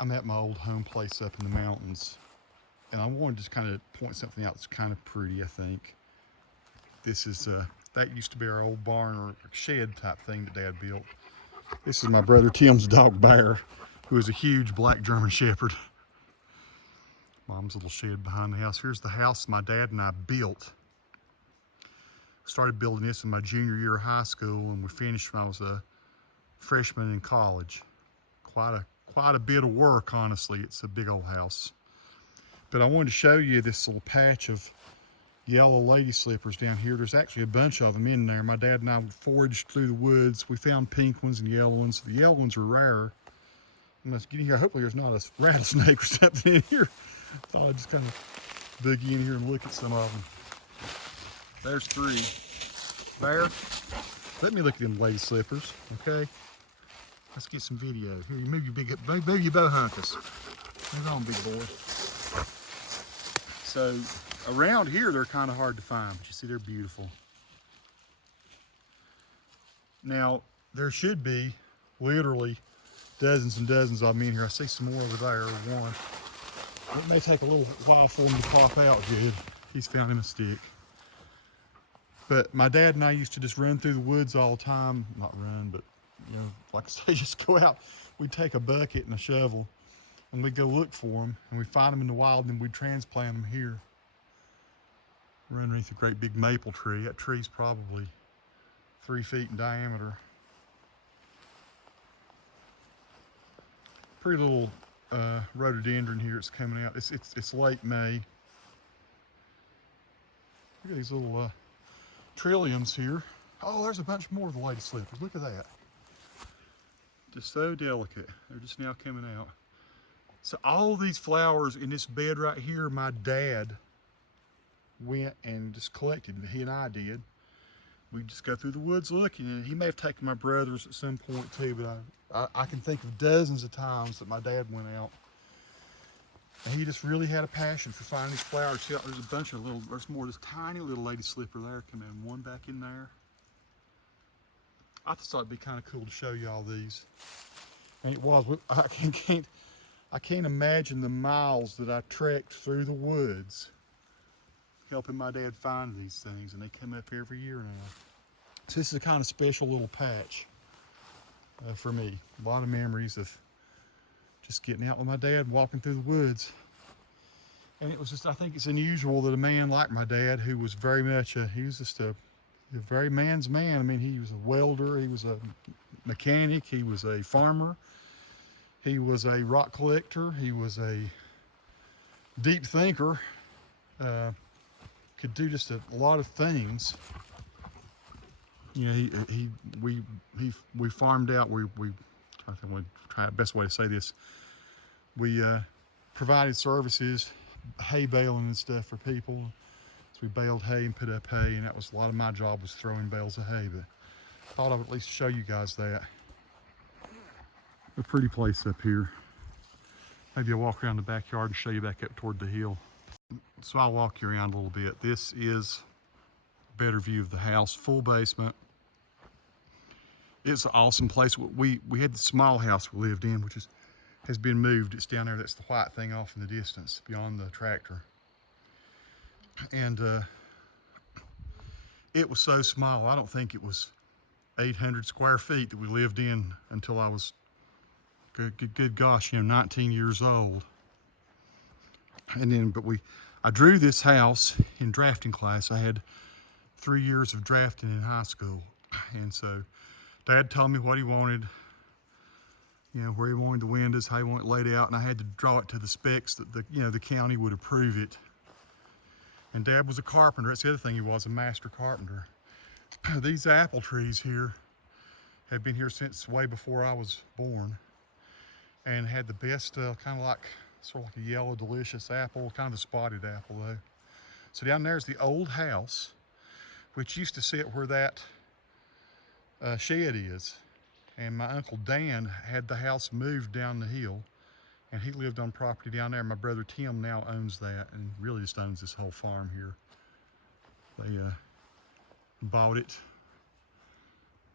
I'm at my old home place up in the mountains, and I wanted to just kind of point something out that's kind of pretty, I think. This is, that used to be our old barn or shed type thing that Dad built. This is my brother Tim's dog Bear, who is a huge black German Shepherd. Mom's little shed behind the house. Here's the house my dad and I built. Started building this in my junior year of high school, and we finished when I was a freshman in college. Quite a bit of work, honestly. It's a big old house. But I wanted to show you this little patch of yellow ladyslippers down here. There's actually a bunch of them in there. My dad and I foraged through the woods. We found pink ones and yellow ones. The yellow ones are rare. I'm gonna get in here. Hopefully there's not a rattlesnake or something in here. Thought I'd just kind of boogie in here and look at some of them. There's 3. There. Let me look at them ladyslippers, okay? Let's get some video. Here, you move your bow hunters. Move on, big boy. So around here, they're kind of hard to find, but you see they're beautiful. Now, there should be literally dozens and dozens of them in here. I see some more over there, one. It may take a little while for them to pop out good. He's found him a stick. But my dad and I used to just run through the woods all the time. Not run, but you know, like I say, just go out. We'd take a bucket and a shovel and we'd go look for them, and we'd find them in the wild, and then we'd transplant them here. We're underneath a great big maple tree. That tree's probably 3 feet in diameter. Pretty little rhododendron here. It's coming out. It's late May. Look at these little trilliums here. Oh, there's a bunch more of the ladyslippers. Look at that. Just so delicate. They're just now coming out. So all these flowers in this bed right here, my dad went and just collected. He and I did. We just go through the woods looking, and he may have taken my brothers at some point too, but I can think of dozens of times that my dad went out. And he just really had a passion for finding these flowers. See, there's a bunch of little, there's more, this tiny little ladyslipper there. Come in, one back in there. I just thought it'd be kind of cool to show you all these. And it was, I can't imagine the miles that I trekked through the woods helping my dad find these things, and they come up every year now. So this is a kind of special little patch for me. A lot of memories of just getting out with my dad, walking through the woods. And it was just, I think it's unusual that a man like my dad, who was very much he was just a very man's man. I mean, he was a welder, he was a mechanic, he was a farmer, he was a rock collector, he was a deep thinker, could do just a lot of things. You know, we farmed out. We I think we try the best way to say this. We provided services, hay baling and stuff for people. So we baled hay and put up hay, and that was a lot of my job, was throwing bales of hay. But I thought I would at least show you guys that. A pretty place up here. Maybe I'll walk around the backyard and show you back up toward the hill. So I'll walk you around a little bit. This is a better view of the house, full basement. It's an awesome place. We had the small house we lived in, which has been moved. It's down there. That's the white thing off in the distance beyond the tractor. And it was so small. I don't think it was 800 square feet that we lived in until I was, good gosh, 19 years old. And then, I drew this house in drafting class. I had 3 years of drafting in high school. And so Dad told me what he wanted, where he wanted the windows, how he wanted it laid out, and I had to draw it to the specs that the county would approve it. And Dad was a carpenter. That's the other thing, he was a master carpenter. These apple trees here have been here since way before I was born, and had the best, kind of like, sort of like a yellow delicious apple, kind of a spotted apple though. So down there's the old house, which used to sit where that shed is. And my Uncle Dan had the house moved down the hill, and he lived on property down there. My brother Tim now owns that, and really just owns this whole farm here. They bought it.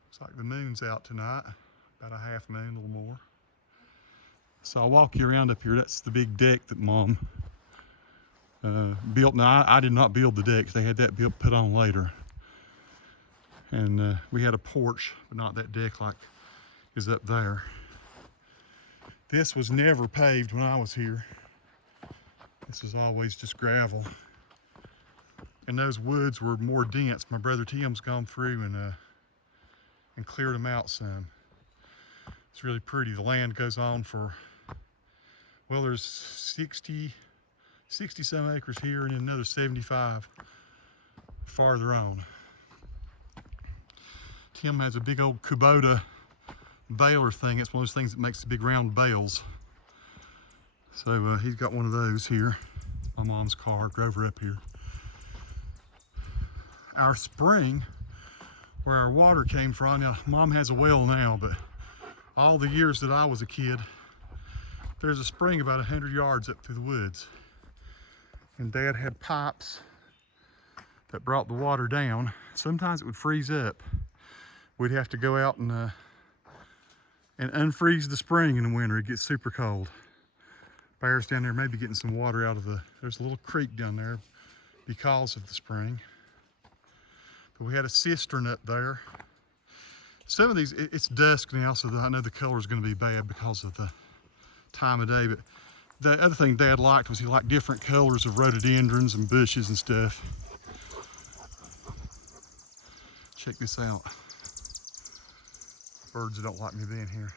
Looks like the moon's out tonight, about a half moon, a little more. So I'll walk you around up here. That's the big deck that Mom built. Now, I did not build the deck. They had that put on later. And we had a porch, but not that deck like is up there. This was never paved when I was here. This was always just gravel. And those woods were more dense. My brother Tim's gone through and cleared them out some. It's really pretty. The land goes on for, well, there's 60 some acres here and another 75 farther on. Tim has a big old Kubota baler thing. It's one of those things that makes the big round bales. So he's got one of those here. My mom's car drove her up here. Our spring, where our water came from, now Mom has a well now, but all the years that I was a kid, there's a spring about 100 yards up through the woods. And Dad had pipes that brought the water down. Sometimes it would freeze up. We'd have to go out and unfreeze the spring in the winter. It gets super cold. Bears down there may be getting some water out of there's a little creek down there because of the spring. But we had a cistern up there. Some of these, it's dusk now, so I know the color is going to be bad because of the time of day. But the other thing Dad liked was he liked different colors of rhododendrons and bushes and stuff. Check this out. Birds don't like me being here.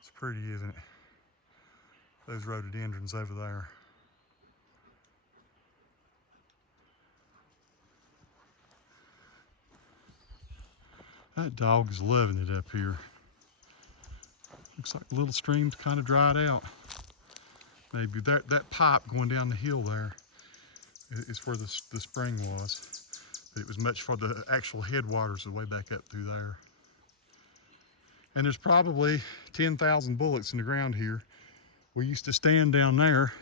It's pretty, isn't it? Those rhododendrons over there. That dog is loving it up here. Looks like the little stream's kind of dried out. Maybe that pipe going down the hill there is where the spring was. But it was much for the actual headwaters way back up through there. And there's probably 10,000 bullets in the ground here. We used to stand down there,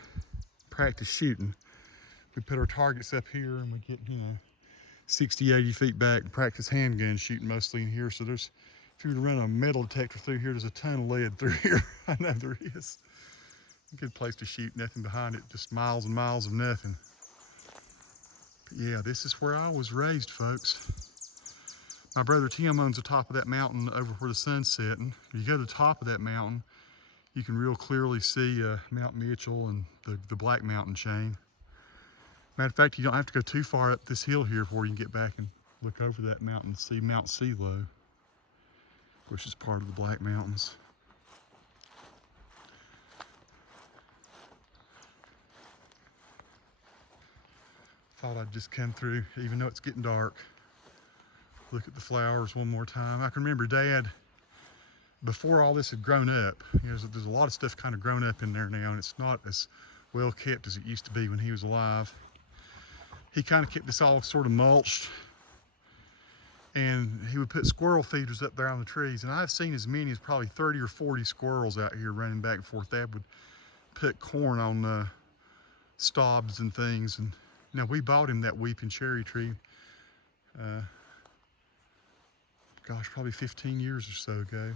practice shooting. We put our targets up here and we get, 60, 80 feet back and practice handgun shooting mostly in here. So if you were to run a metal detector through here, there's a ton of lead through here. I know there is. A good place to shoot, nothing behind it, just miles and miles of nothing. But yeah, this is where I was raised, folks. My brother Tim owns the top of that mountain over where the sun's setting. If you go to the top of that mountain, you can real clearly see Mount Mitchell and the Black Mountain chain. Matter of fact, you don't have to go too far up this hill here before you can get back and look over that mountain and see Mount Seelow, which is part of the Black Mountains. Thought I'd just come through, even though it's getting dark. Look at the flowers one more time. I can remember Dad, before all this had grown up, there's a lot of stuff kind of grown up in there now, and it's not as well kept as it used to be when he was alive. He kind of kept this all sort of mulched, and he would put squirrel feeders up there on the trees, and I've seen as many as probably 30 or 40 squirrels out here running back and forth. Dad would put corn on stobs and things, and we bought him that weeping cherry tree. Gosh, probably 15 years or so ago.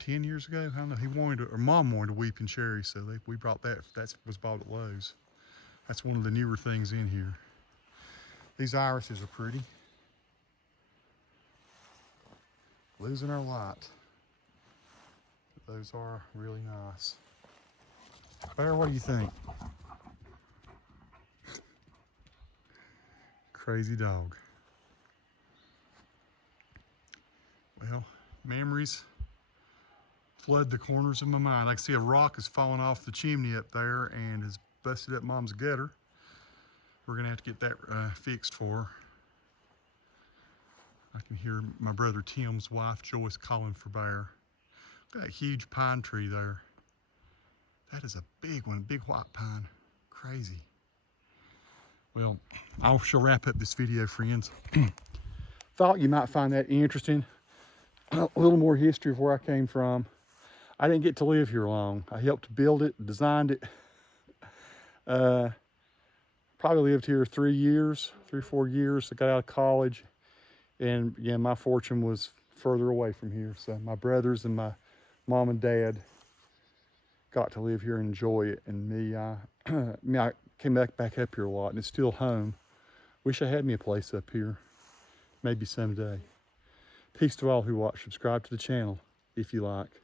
10 years ago, I don't know. He wanted, or Mom wanted a weeping cherry, so we brought that. That was bought at Lowe's. That's one of the newer things in here. These irises are pretty. Losing our light. But those are really nice. Bear, what do you think? Crazy dog. Well, memories flood the corners of my mind. I can see a rock has fallen off the chimney up there and has busted up Mom's gutter. We're gonna have to get that fixed for her. I can hear my brother Tim's wife Joyce calling for Bear. Look at that huge pine tree there. That is a big one, a big white pine. Crazy. Well, I shall wrap up this video, friends. Thought you might find that interesting. A little more history of where I came from. I didn't get to live here long. I helped build it, designed it. Probably lived here 3 or 4 years. I got out of college, and yeah, my fortune was further away from here. So my brothers and my Mom and Dad got to live here and enjoy it, and me, I came back up here a lot, and it's still home. Wish I had me a place up here. Maybe someday. Peace to all who watch. Subscribe to the channel if you like.